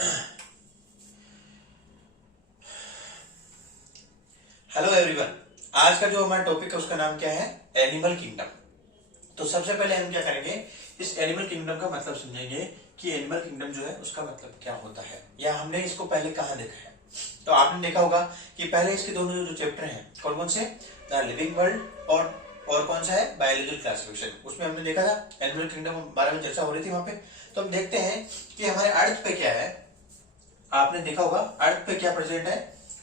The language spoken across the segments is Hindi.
Hello everyone. आज का जो हमारा टॉपिक है उसका नाम क्या है? Animal kingdom. तो सबसे पहले हम क्या करेंगे, इस एनिमल किंगडम का मतलब समझेंगे कि एनिमल किंगडम जो है उसका मतलब क्या होता है, या हमने इसको पहले कहाँ देखा है। तो आपने देखा होगा कि पहले इसके दोनों जो चैप्टर हैं कौन कौन से, द लिविंग वर्ल्ड और कौन सा है, बायोलॉजिकल क्लासिफिकेशन। उसमें हमने देखा था एनिमल किंगडम बारे में चर्चा हो रही थी वहां पे। तो हम देखते हैं कि हमारे अर्थ पे क्या है। आपने देखा होगा अर्थ पे क्या प्रेजेंट है,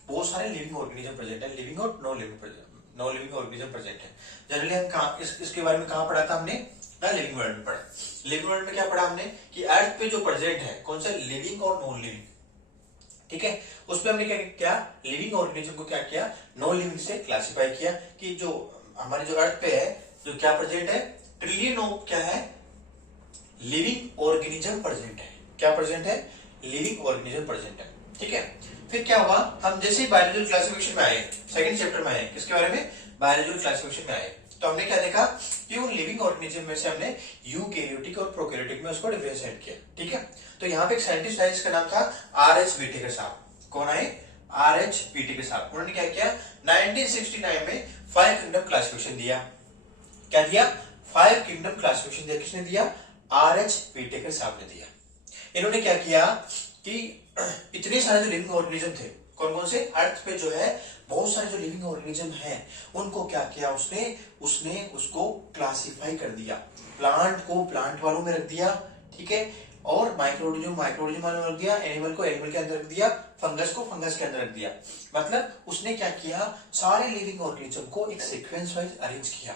बहुत सारे लिविंग ऑर्गेनिज्म प्रेजेंट है, लिविंग और नो लिविंग ऑर्गेनिज्म प्रेजेंट है। जनरली हम कहाँ इसके बारे में कहाँ पढ़ा था हमने, लिविंग वर्ल्ड में पढ़ा। लिविंग वर्ल्ड में क्या पढ़ा हमने कि अर्थ पे जो प्रेजेंट है कौन सा, लिविंग और नॉन लिविंग। ठीक है, उस पर हमने क्या किया, लिविंग ऑर्गेनिज्म को क्या किया, नॉन लिविंग से क्लासिफाई किया कि जो हमारे जो अर्थ पे है जो क्या प्रेजेंट है, ट्रिलियन ऑफ क्या है, लिविंग ऑर्गेनिज्म प्रेजेंट है। क्या प्रेजेंट है, लिविंग ऑर्गेनिज्म प्रेजेंट है। ठीक है, फिर क्या हुआ, हम जैसे ही बायोलॉजिकल क्लासिफिकेशन में आए, सेकंड चैप्टर में आए, किसके बारे में, बायोलॉजिकल क्लासिफिकेशन में आए, तो हमने क्या देखा कि उन लिविंग ऑर्गेनिज्म में से हमने यूकैरियोटिक और प्रोकैरियोटिक में उसको डिफरेंशिएट किया। ठीक है, तो यहाँ पे एक साइंटिस्ट आए जिसका नाम था आर.एच. व्हिटेकर साहब। कौन आए, आर.एच. व्हिटेकर साहब। उन्होंने क्या किया, 1969 में 5 किंगडम क्लासिफिकेशन दिया। क्या दिया, 5 किंगडम क्लासिफिकेशन दिया। किसने दिया, आर.एच. व्हिटेकर साहब ने दिया। इन्होंने क्या किया कि इतने सारे जो लिविंग ऑर्गेनिज्म थे, कौन कौन से, अर्थ पे जो है बहुत सारे जो लिविंग ऑर्गेनिज्म हैं उनको क्या किया उसने उसने उसको क्लासिफाई कर दिया। प्लांट को प्लांट वालों में रख दिया, ठीक है, और माइक्रोऑर्गेनिज्म वालों में रख दिया, एनिमल को एनिमल के अंदर रख दिया, फंगस को फंगस के अंदर रख दिया। मतलब उसने क्या किया, सारे लिविंग ऑर्गेनिज्म को एक सीक्वेंस वाइज अरेंज किया।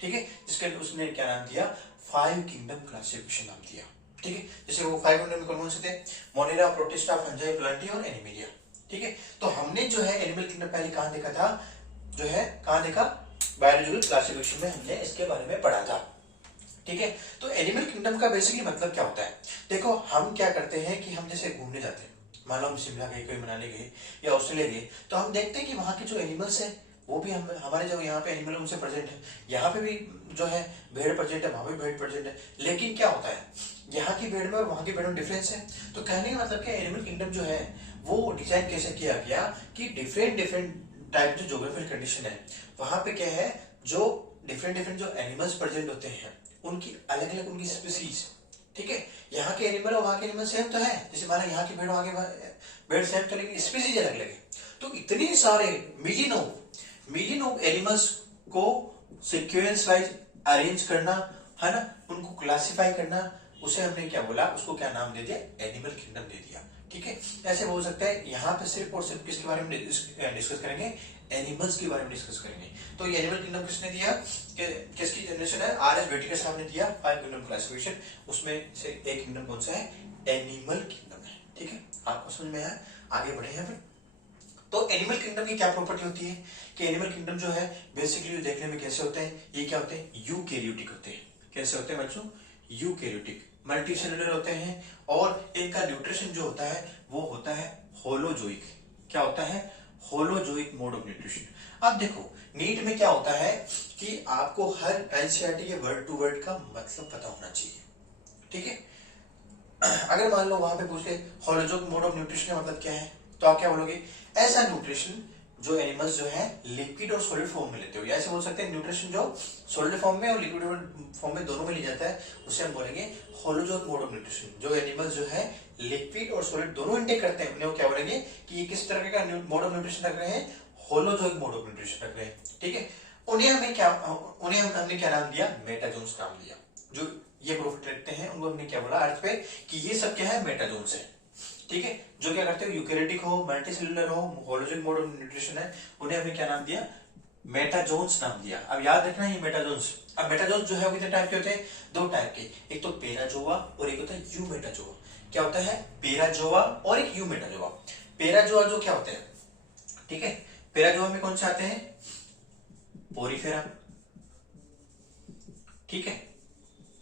ठीक है, जिसके उसने क्या नाम दिया, 5 किंगडम क्लासिफिकेशन नाम दिया। ठीक है, जैसे वो 5 किंगडम में कौन कौन से थे, मोनेरा, प्रोटिस्टा, फंजाई, प्लांटी और एनिमेलिया। ठीक है, तो हमने जो है एनिमल किंगडम पहले कहां देखा था, जो है कहां देखा, बायोलॉजिकल क्लासिफिकेशन में हमने इसके बारे में पढ़ा था। ठीक है, तो एनिमल किंगडम का बेसिकली मतलब क्या होता है। देखो हम क्या करते हैं कि हम जैसे घूमने जाते हैं, मान लो हम शिमला गए, कोई मनाली गए या ऑस्ट्रेलिया गए, तो हम देखते हैं कि वहां के जो एनिमल्स है वो भी हम हमारे जो यहाँ पे एनिमल उनसे प्रेजेंट है। यहाँ पे भी जो है भेड़ प्रेजेंट है, वहां पे भेड़ प्रेजेंट है। लेकिन क्या होता है, यहाँ की भेड़ में और वहां की भेड़ में डिफरेंस है। तो कहने का मतलब क्या, एनिमल किंगडम जो है वो डिजाइन कैसे किया गया कि डिफरेंट डिफरेंट टाइप जो जोग्राफिकल कंडीशन है वहां पे क्या है, जो डिफरेंट डिफरेंट जो एनिमल्स प्रेजेंट होते हैं उनकी अलग अलग उनकी स्पीसीज। ठीक है, यहाँ के एनिमल और वहां के एनिमल सेम तो है, जैसे माना यहाँ की भेड़ वहां के भेड़ सेम तो, लेकिन स्पीसीज अलग अलग है। तो इतने सारे मिलियन ऑफ एनिमल्स को सीक्वेंस वाइज अरेंज करना है ना, उनको क्लासिफाई करना, उसे हमने क्या बोला, उसको क्या नाम दे दिया, एनिमल किंगडम दे दिया। ठीक है, ऐसे हो सकता है यहाँ पे सिर्फ और सिर्फ किसके बारे में डिस्कस करेंगे, एनिमल्स के बारे में डिस्कस करेंगे। तो ये एनिमल किंगडम किसने दिया, किसकी जनरेशन है, आर.एच. व्हिटेकर साहब ने दिया 5 किंगडम क्लासिफिकेशन। उसमें से एक किंगडम कौन सा है, एनिमल किंगडम है। ठीक है, आपको समझ में आया, आगे बढ़े यहाँ पे। तो एनिमल किंगडम की क्या प्रॉपर्टी होती है कि एनिमल किंगडम जो है बेसिकली देखने में कैसे होते हैं, ये क्या होते हैं, यूकैरियोटिक होते हैं। कैसे होते हैं बच्चों, यूकैरियोटिक, मल्टीसेलुलर होते हैं, और इनका न्यूट्रिशन जो होता है वो होता है होलोजोइक। क्या होता है, होलोजोइक मोड ऑफ न्यूट्रिशन। अब देखो नीट में क्या होता है कि आपको हर एनसीईआरटी के वर्ड टू वर्ड का मतलब पता होना चाहिए। ठीक है, अगर मान लो वहां पे पूछ ले होलोजोइक मोड ऑफ न्यूट्रिशन का मतलब क्या है, तो आप क्या बोलोगे, ऐसा न्यूट्रिशन जो एनिमल्स जो है लिक्विड और सॉलिड फॉर्म में लेते हो, या ऐसे बोल सकते हैं न्यूट्रिशन जो सॉलिड फॉर्म में और लिक्विड फॉर्म में दोनों में लिया जाता है, उसे हम बोलेंगे होलोजोइक मोड ऑफ न्यूट्रिशन। जो एनिमल्स जो है लिक्विड और सॉलिड दोनों इंटेक करते हैं उन्हें क्या बोलेंगे कि ये किस तरह का मोड ऑफ न्यूट्रिशन रख रहे हैं, होलोजोइक मोड ऑफ न्यूट्रिशन रख रहे हैं। ठीक है, उन्हें हमने क्या नाम दिया, मेटाजोन्स नाम दिया। जो ये प्रॉफिट रखते हैं उनको हमने क्या बोला अर्थ पे कि ये सब क्या है, मेटाजोन्स है। ठीक है, जो क्या करते हो, यूकैरियोटिक हो, मल्टीसेलुलर हो, होलोजोइक मोड ऑफ न्यूट्रिशन है, उन्हें हमने क्या नाम दिया, मेटाजोन्स नाम दिया। अब याद रखना ये मेटाजोन्स। अब मेटाजोन्स जो है वो कितने टाइप के होते हैं, 2 टाइप के, एक तो पेराजोआ और एक होता है यूमेटाजोआ। क्या होता है, पेराजोआ और एक यूमेटाजोआ। पेराजोआ जो क्या होते हैं, ठीक है, पेराजोआ में कौन से आते हैं, पोरीफेरा। ठीक है,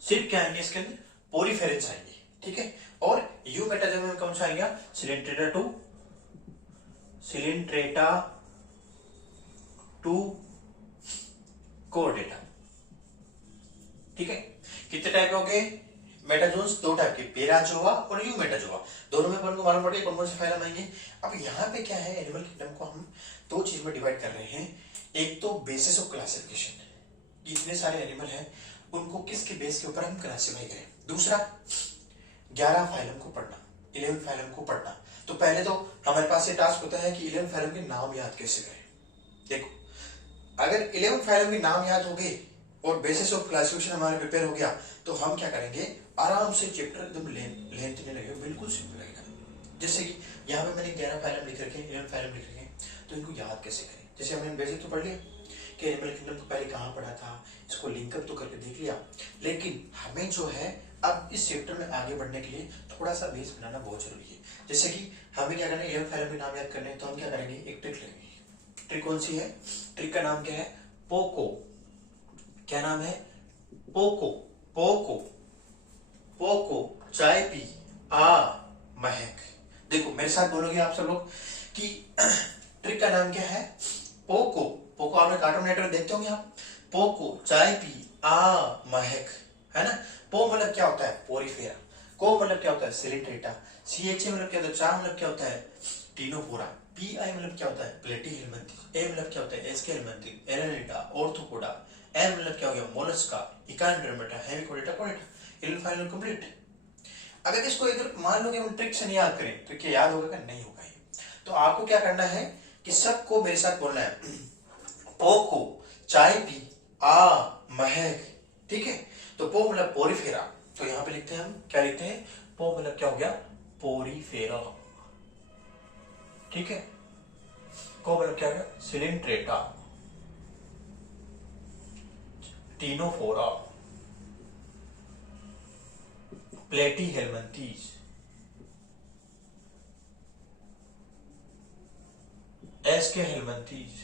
सिर्फ क्या आएंगे इसके अंदर, पोरीफेरेंस आएंगे। ठीक है, और यू मेटाजोआ में कौन सा आएगा, सिलिंट्रेटा टू कोर्डेटा। ठीक है, कितने टाइप हो गए, मेटाजोन्स दो टाइप के, पेराजोआ और यूमेटाजोआ, दोनों में अपन को मालूम पड़ गया कौन कौन से फाइलम आएंगे। अब यहाँ पे क्या है, एनिमल किंगडम को हम दो चीज में डिवाइड कर रहे हैं। एक तो बेसिस ऑफ क्लासिफिकेशन, जितने सारे एनिमल हैं उनको किसके बेस के ऊपर हम क्लासिफाई करें। दूसरा 11 फाइलम को पढ़ना, 11 फाइलम को पढ़ना। तो पहले तो हमारे पास ये टास्क होता है कि 11 फाइलम के नाम याद कैसे करें। देखो, अगर 11 फाइलम के नाम याद हो गए और बेसिस ऑफ क्लासिफिकेशन हमारे प्रिपेयर हो गया, तो हम क्या करेंगे, आराम से चैप्टर एकदम लेंथ नहीं लगेगा, बिल्कुल सिंपल लगेगा। जैसे कि यहाँ पे मैंने 11 फाइलम लिख रखे, 11 फाइलम लिख रखे, तो इनको याद कैसे करें। जैसे हमने बेसिक तो पढ़ लिया कि एनिमल किंगडम को पहले कहाँ पढ़ा था, इसको लिंकअप तो करके देख लिया, लेकिन हमें जो है अब इस चैप्टर में आगे बढ़ने के लिए थोड़ा सा बेस बनाना बहुत जरूरी है। जैसे कि हमें क्या करना है, 11 फाइलम के नाम याद करने हैं, तो हम क्या करेंगे, एक ट्रिक लेंगे। ट्रिक कौन सी है, ट्रिक का नाम क्या है, पोको। क्या नाम है, पोको। पोको, पोको, चाय पी, आ महक। देखो मेरे साथ बोलोगे आप सब लोग कि ट्रिक का नाम क्या है, पोको। पोको आपने कार्टून नेटवर्क देखते होंगे आप। पोको, चाय पी, आ महक, है ना। पो मतलब क्या होता है, पोरीफेरा। को मतलब क्या होता है, सिलिट्रेटा। CHA मतलब क्या होता है, चा मतलब क्या होता है, टीनोफोरा। PI मतलब क्या होता है, प्लेटीहेल्मिंथेस। A मतलब क्या होता है, एस्केल्मिंथेस, एरेनिटा, ऑर्थोपोडा। M मतलब क्या हो गया, मोलस्का, इकानड्रमेटा, हेमिकोडेटा, कोडेटा। 11 final complete. अगर इसको अगर मान लो कि हम ट्रिक से नहीं याद करें तो क्या याद होगा, नहीं होगा ये। तो आपको क्या करना है कि सबको मेरे साथ बोलना है, पोको, चाय पी, आ महक। ठीक है, तो पो मतलब पोरीफेरा, तो यहां पे लिखते हैं हम, क्या लिखते हैं, पो मतलब क्या हो गया, पोरीफेरा। ठीक है, को मतलब क्या हो गया, Coelenterata, Ctenophora, Platyhelminthes, Aschelminthes,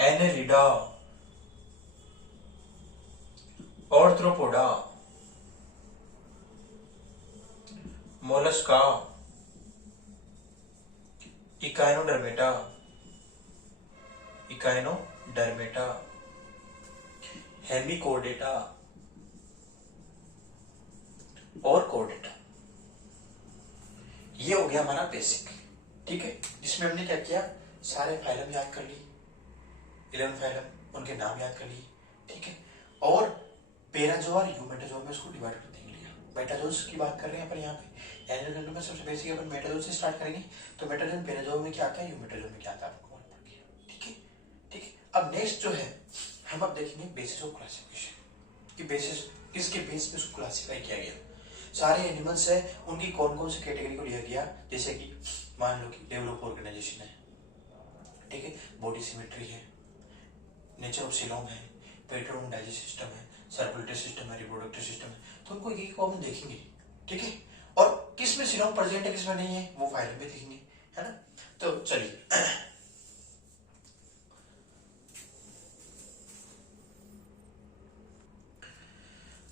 Annelida, Arthropoda, Mollusca, Echinodermata, Echinodermata, Hemichordata और कोडेटा। ये हो गया हमारा बेसिक। ठीक है, जिसमें हमने क्या किया, सारे फाइलम याद कर ली, 11 फाइलम, उनके नाम याद कर लिए। ठीक है, और पेराजोआ और यूमेटाजोआ में उसको डिवाइड कर देख लिया। मेटाजोन्स की बात कर रहे हैं अपन यहाँ पे। एनिमल किंगडम में सबसे बेसिक अपन मेटाजोन से स्टार्ट करेंगे। तो मेटाजोन पेराजोआ में क्या आता है, यूमेटाजोआ में क्या आता है, आपको मालूम पड़ गया। ठीक है, ठीक है। अब नेक्स्ट जो है, हम अब देखेंगे बेसिस ऑफ क्लासिफिकेशन कि बेसिस किसके बेस पे उसको क्लासिफाई किया गया। सारे एनिमल्स है, उनकी कौन कौन सी कैटेगरी को लिया गया। जैसे कि मान लो कि लेवल ऑफ ऑर्गेनाइजेशन है, ठीक है, बॉडी सिमेट्री है, नेचर ऑफ सीलोम है, पेट्रोन डाइजेस्ट सिस्टम है, सर्कुलेटरी सिस्टम है, रिप्रोडक्टिव सिस्टम है। तो उनको एक एक हम देखेंगे। ठीक है, और किस में सीलोम प्रेजेंट है, किस में नहीं है, वो फाइल में देखेंगे, है ना। तो चलिए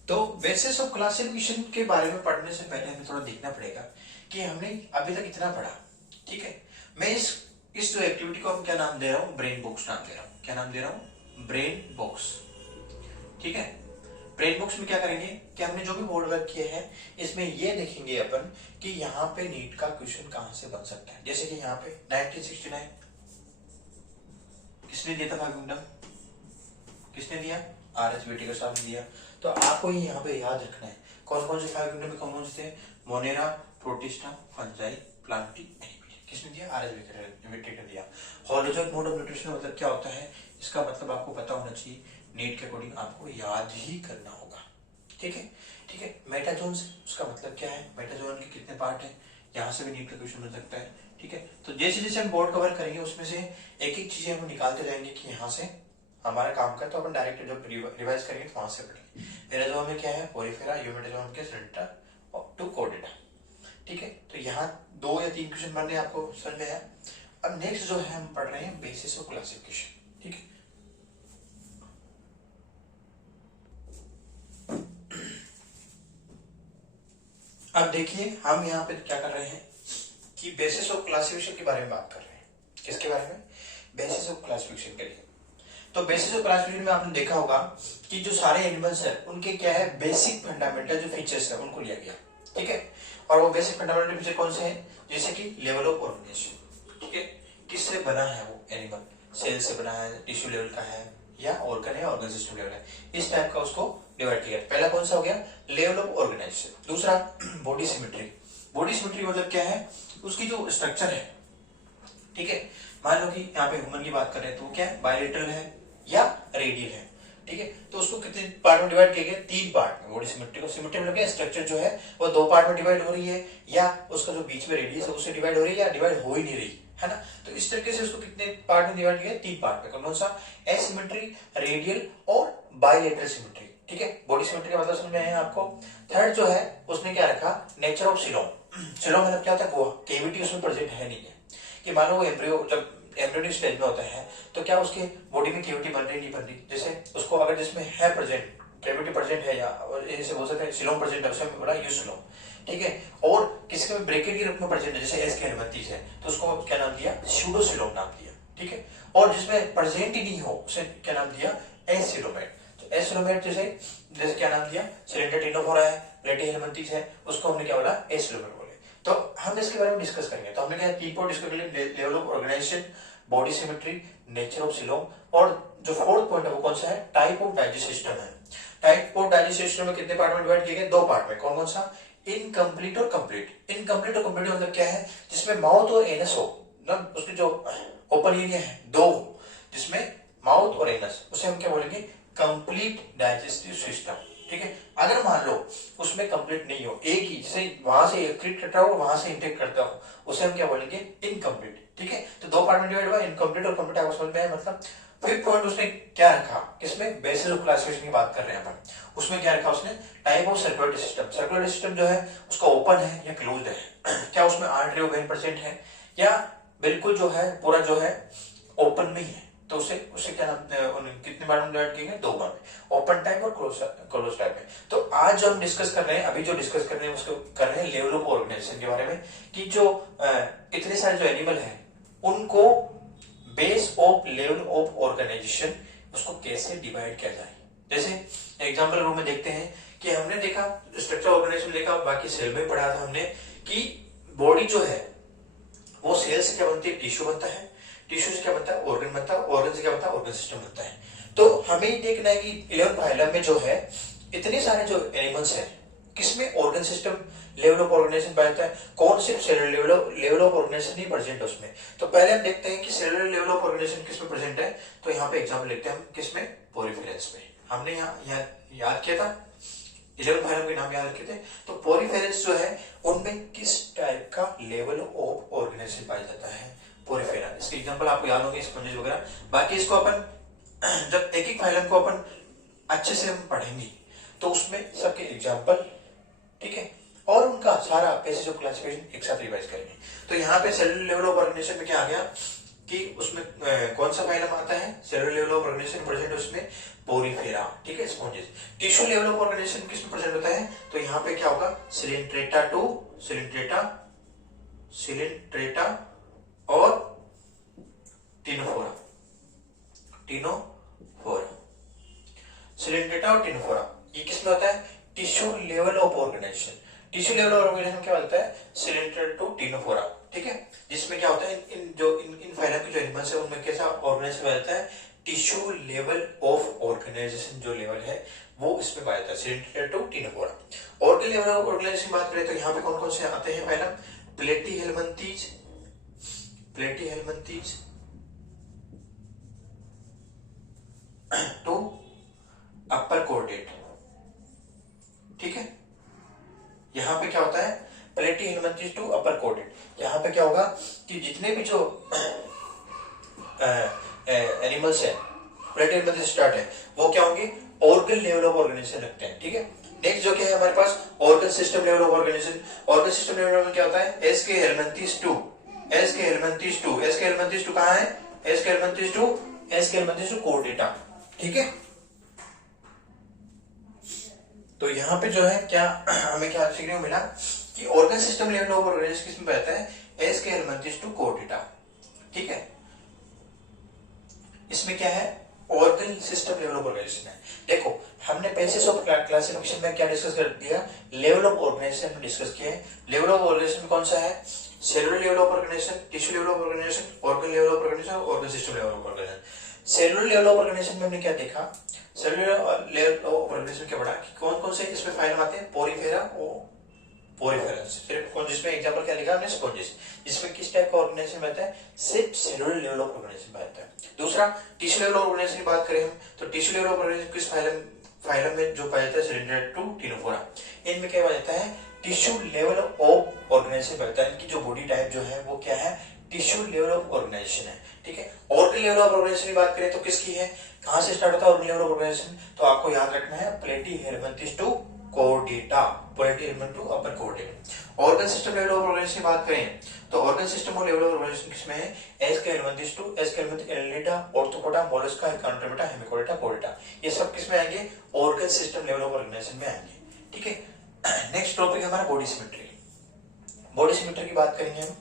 तो बेसिस ऑफ क्लासिफिकेशन के बारे में पढ़ने से पहले हमें थोड़ा देखना पड़ेगा कि हमने अभी तक इतना पढ़ा। ठीक है, मैं इस जो एक्टिविटी को हम क्या नाम दे रहा हूँ, ब्रेन बॉक्स नाम दे रहा हूँ। क्या नाम दे रहा हूँ, ब्रेन बॉक्स। ठीक है, ब्रेन बॉक्स में क्या करेंगे कि हमने जो भी बोर्ड वर्क किए हैं, इसमें ये देखेंगे अपन कि यहाँ पे नीट का क्वेश्चन कहां से बन सकता है। जैसे कि यहाँ पे 1969 किसने दिया था, भागुंडम किसने दिया, RS विटिकरसन ने दिया। तो आपको ही यहाँ पे याद रखना है कौन कौन से फाइव किंगडम में कौन कौन से थे, Monera, protista, fungi, Plantae, animal. किसने दिया, RS विटिकरसन ने दिया। होलोजोइक मोड ऑफ न्यूट्रिशन मतलब क्या होता है, इसका मतलब आपको पता होना चाहिए, नीट के अकॉर्डिंग आपको याद ही करना होगा। ठीक है, ठीक है। मेटाजोन्स, उसका मतलब क्या है, मेटाजोन के कितने पार्ट है, यहाँ से भी नीट का क्वेश्चन बन सकता है। ठीक है, तो जैसे जैसे हम बोर्ड कवर करेंगे उसमें से एक एक चीजें हम निकालते जाएंगे कि यहाँ से हमारा काम का, तो अपन डायरेक्ट जब रिवाइज करेंगे तो वहां से पढ़ेंगे। पेराजोआ में क्या है, पोरीफेरा, यूमेटाजोआ में क्या, सिलिंट्रा और टू कोडेटा। ठीक है, तो यहाँ 2 या 3 क्वेश्चन बन रहे हैं, आपको समझ में आया। अब नेक्स्ट जो है हम पढ़ रहे हैं बेसिस ऑफ क्लासिफिकेशन। ठीक है, अब देखिए हम यहाँ पे क्या कर रहे हैं कि बेसिस ऑफ क्लासिफिकेशन के बारे में बात कर रहे हैं। किसके बारे में, बेसिस ऑफ क्लासिफिकेशन के लिए तो बेसिस ऑफ क्लासिफिकेशन में आपने देखा होगा कि जो सारे एनिमल्स है उनके क्या है बेसिक फंडामेंटल जो फीचर्स है उनको लिया गया, ठीक है। और वो बेसिक फंडामेंटल फीचर कौन से हैं, जैसे कि लेवल ऑफ ऑर्गेनाइजेशन, ठीक है, किससे बना है वो एनिमल, सेल से बना है, टिश्यू लेवल का है, या ऑर्गन है, ऑर्गन सिस्टम लेवल है, इस टाइप का उसको डिवाइड किया। पहला कौन सा हो गया, लेवल ऑफ ऑर्गेनाइजेशन। दूसरा बॉडी सिमेट्री। बॉडी सिमेट्री मतलब क्या है, उसकी जो स्ट्रक्चर है, ठीक है। मान लो कि यहाँ पे ह्यूमन की बात कर रहे हैं तो क्या है, बायलेटरल है या रेडियल है, ठीक है। तो उसको कितने पार्ट में डिवाइड किया गया, 3 पार्ट में। बॉडी सिमेट्री को, सिमेट्री मतलब क्या, स्ट्रक्चर जो है वो 2 पार्ट में डिवाइड हो रही है, या उसका जो बीच में रेडियस है उससे डिवाइड हो रही है, या डिवाइड हो ही नहीं रही है ना। तो इस तरीके से उसको कितने पार्ट में डिवाइड किया, 3 पार्ट में। कौन सा, एसिमेट्री, रेडियल और बायलेटरल सिमेट्री, ठीक है। बॉडी सिमेट्री का मतलब समझ में आया आपको। थर्ड जो है उसने क्या रखा, नेचर ऑफ सिलोम। सिलोम मतलब क्या होता है, गोहा, केविटी उसमें प्रेजेंट है नहीं है। कि मानो वो एम्ब्रियो जब एम्ब्रियोनिक स्टेज में होता है तो क्या उसके बॉडी में केविटी बन रही नहीं बन रही, जैसे उसको अगर जिसमें है प्रेजेंट, केविटी प्रेजेंट है, या जैसे बोल सकते हैं सिलोम प्रेजेंट है, उसमें बड़ा यूज सिलोम, ठीक है। और किसी में ब्रैकेट के रूप में प्रेजेंट है, जैसे एस के हेलमिंथेस है तो उसको क्या नाम दिया, स्यूडोसिलोम नाम दिया, ठीक है। और जिसमें प्रेजेंट ही नहीं हो उसे क्या नाम दिया, एसिलोमेट। तो एसिलोमेट जैसे जैसे क्या नाम दिया, सिलेंडर टिनोफोरा है, प्लेटी हेलमिंथेस है, उसको हमने क्या बोला, एसिलोमेट। तो हम इसके बारे में डिस्कस करेंगे। तो हमने क्या 3 पॉइंट डिस्कस कर लिए, level of organization, body symmetry, nature of coelom, और जो 4th पॉइंट है वो कौन सा है, टाइप ऑफ डाइजेस्ट सिस्टम है। टाइप ऑफ डाइजेस्ट सिस्टम में कितने पार्ट में डिवाइड किए गए, 2 पार्ट में। कौन कौन सा, इनकम्प्लीट और कंप्लीट। इनकम्प्लीट और कंप्लीट मतलब क्या है, जिसमें माउथ और एनस हो, मतलब उसके जो ओपन एरिया है 2, जिसमें माउथ और एनस, उसे हम क्या बोलेंगे, कंप्लीट डाइजेस्टिव सिस्टम, ठीक है। अगर मान लो उसमें कंप्लीट नहीं हो, एक ही जैसे वहां से एक्रीट करता हो वहां से इंटेक करता हो, उसे हम क्या बोलेंगे, इनकम्प्लीट, ठीक है। तो 2 पार्ट में डिवाइड हुआ, इनकम्प्लीट और कंप्लीट, आपको समझ में आया। मतलब 5th पॉइंट उसने क्या रखा, किसमें, बेसिस ऑफ क्लासिफिकेशन की बात कर रहे हैं अपन, उसमें क्या रखा उसने, type of circulatory system. Circulatory system जो है उसका ओपन है या क्लोज्ड है, क्या उसमें आर्टरी और वेन प्रेजेंट है, या बिल्कुल जो है पूरा जो है ओपन में ही है। तो उसे उसे क्या नाम, कितने बार में डिवाइड किए गए, 2 बार में, ओपन टाइप और क्लोज टाइप में। तो आज जो हम डिस्कस कर रहे हैं, अभी जो डिस्कस कर रहे हैं उसको कर रहे हैं लेवल ऑफ ऑर्गेनाइजेशन के बारे में, कि जो इतने सारे जो एनिमल हैं उनको base of level of organization उसको कैसे डिवाइड किया जाए। जैसे एग्जाम्पल रूम में देखते हैं कि हमने देखा स्ट्रक्चर ऑर्गेनाइजेशन देखा, बाकी सेल में पढ़ा था हमने कि बॉडी जो है वो सेल से क्या बनती है, टिश्यू बनता है, टिश्यू से क्या बनता है, ऑर्गन बनता है, ऑर्गन से क्या बनता है, ऑर्गन सिस्टम बनता है। तो हमें देखना है कि 11th फाइलम में जो है इतने सारे जो एनिमल्स हैं, किसमें organ system level of organization पाया जाता है, कौन सिर्फ सेलुलर लेवल ऑफ ऑर्गेनाइजेशन नहीं प्रेजेंट है उसमें। तो पहले हम देखते हैं कि सेलुलर लेवल ऑफ ऑर्गेनाइजेशन किसमें प्रेजेंट है। तो यहाँ पे एग्जाम्पल लेते हैं हम, किसमें, पोरीफेरेंस में। हमने यहाँ याद किया था, 11 फाइलम के नाम याद रखे थे। तो पोरीफेरेंस जो है उनमें किस टाइप का लेवल ऑफ ऑर्गेनाइजेशन पाया जाता है, पोरीफेरा। इसके एग्जांपल आपको याद होंगे, स्पंजेस वगैरह। बाकी इसको अपन जब एक एक फाइलम को अपन अच्छे से हम पढ़ेंगे तो उसमें सबके एग्जांपल, ठीक है, और उनका सारा बेसिस ऑफ क्लासिफिकेशन एक साथ रिवाइज करेंगे। तो यहाँ पे सेलुलर लेवल ऑफ ऑर्गेनाइजेशन में क्या आ गया कि उसमें कौन सा फाइलम आता है, cellular level of organization present है उसमें पोरीफेरा, ठीक है, sponges. Tissue level of organisation किसमें प्रेजेंट होता है, तो यहाँ पे क्या होगा, सिलेंट्रेटा टू सिलेंट्रेटा और टिनोफोरा, सिलेंट्रेटा और टिनोफोरा, ये किसमें होता है, tissue level of organization. Tissue level of organization क्या होता है, सिलेंट्रेटा टू टिनोफोरा, ठीक है। जिसमें क्या होता है, इन फाइलम के जो एनिमल्स है उनमें कैसा ऑर्गेनाइजेशन पाया जाता है, टिश्यू लेवल ऑफ ऑर्गेनाइजेशन जो लेवल है वो इसमें पाया जाता है, Coelenterata to Ctenophora. Organ level of organization बात करें तो यहाँ पे कौन कौन से आते हैं phylum, Platyhelminthes to upper chordate, ठीक है। यहां पे क्या होता है, प्लेटीहेल्मिन्थेस टू अपर कोर्डेट। यहां पे क्या होगा कि जितने भी जो एनिमल्स है प्लेटीहेल्मिन्थेस स्टार्ट है वो क्या होंगे, ऑर्गन लेवल ऑफ ऑर्गेनाइजेशन रखते हैं, ठीक है। नेक्स्ट जो क्या है हमारे पास, organ system level of organisation. Organ system level में क्या होता है, एस के हेल्मिन्थेस टू कहां है, एस के हेल्मिन्थेस टू कोर्डेटा, ठीक है। तो यहाँ पे जो है क्या हमें क्या सीखने को मिला कि organ system level of organisation किसमें रहता है, एस के हेल्मिन्थेस टू कोर्डेटा, ठीक है। इसमें क्या है, organ system level of organization है। देखो हमने बेसिस ऑफ क्लासिफिकेशन में क्या डिस्कस कर दिया, लेवल ऑफ ऑर्गेनाइजेशन में डिस्कस किया है। लेवल ऑफ ऑर्गेनाइजेशन कौन सा है, cellular level of organization, tissue level of organisation, organ level of organisation, organ system level of organization. Cellular level of organisation में हमने क्या देखा, सेलुलर लेवल ऑफ ऑर्गेनाइजेशन क्या पढ़ा कि कौन कौन से इसमें फाइलम आते हैं, पोरीफेरा और पोरीफेरस। फिर जिसमें एग्जांपल क्या लिखा हमने, स्पॉन्जिस, जिसमें किस टाइप का ऑर्गेनाइजेशन रहता है, सिर्फ सेलुलर लेवल ऑफ ऑर्गेनाइजेशन रहता है। दूसरा टिश्यू लेवल ऑफ ऑर्गेनाइजेशन की बात करें हम, तो टिश्यू लेवल ऑफ ऑर्गेनाइजेशन किस फाइलम में जो पाया जाता है, सिलिंडर टू टिनोफोरा। इनमें क्या पाया जाता है, टिश्यू लेवल ऑफ ऑर्गेनाइजेशन पाया जाता है। इनकी जो बॉडी टाइप जो है वो क्या है, टिश्यू लेवल ऑफ ऑर्गेनाइजेशन है। ठीक है, ऑर्गन लेवल ऑफ ऑर्गेनाइजेशन की बात करें तो किसकी है, कहां से स्टार्ट होता है ऑर्गन लेवल ऑफ ऑर्गेनाइजेशन, तो आपको याद रखना है Platyhelminthes to Chordata, Platyhelminthes to upper Chordata. Organ system level of organisation की बात करें तो ऑर्गन सिस्टम और लेवल ऑफ ऑर्गेनाइजेशन किसमें है, Aschelminthes to Aschelminth, Annelida, Arthropoda, Mollusca, Echinodermata, Hemichordata, कोडेटा, ये सब किसमें आएंगे, organ system level of organisation में आएंगे। ठीक है, नेक्स्ट टॉपिक हमारा बॉडी सिमेट्री। बॉडी सिमेट्री की बात करेंगे हम,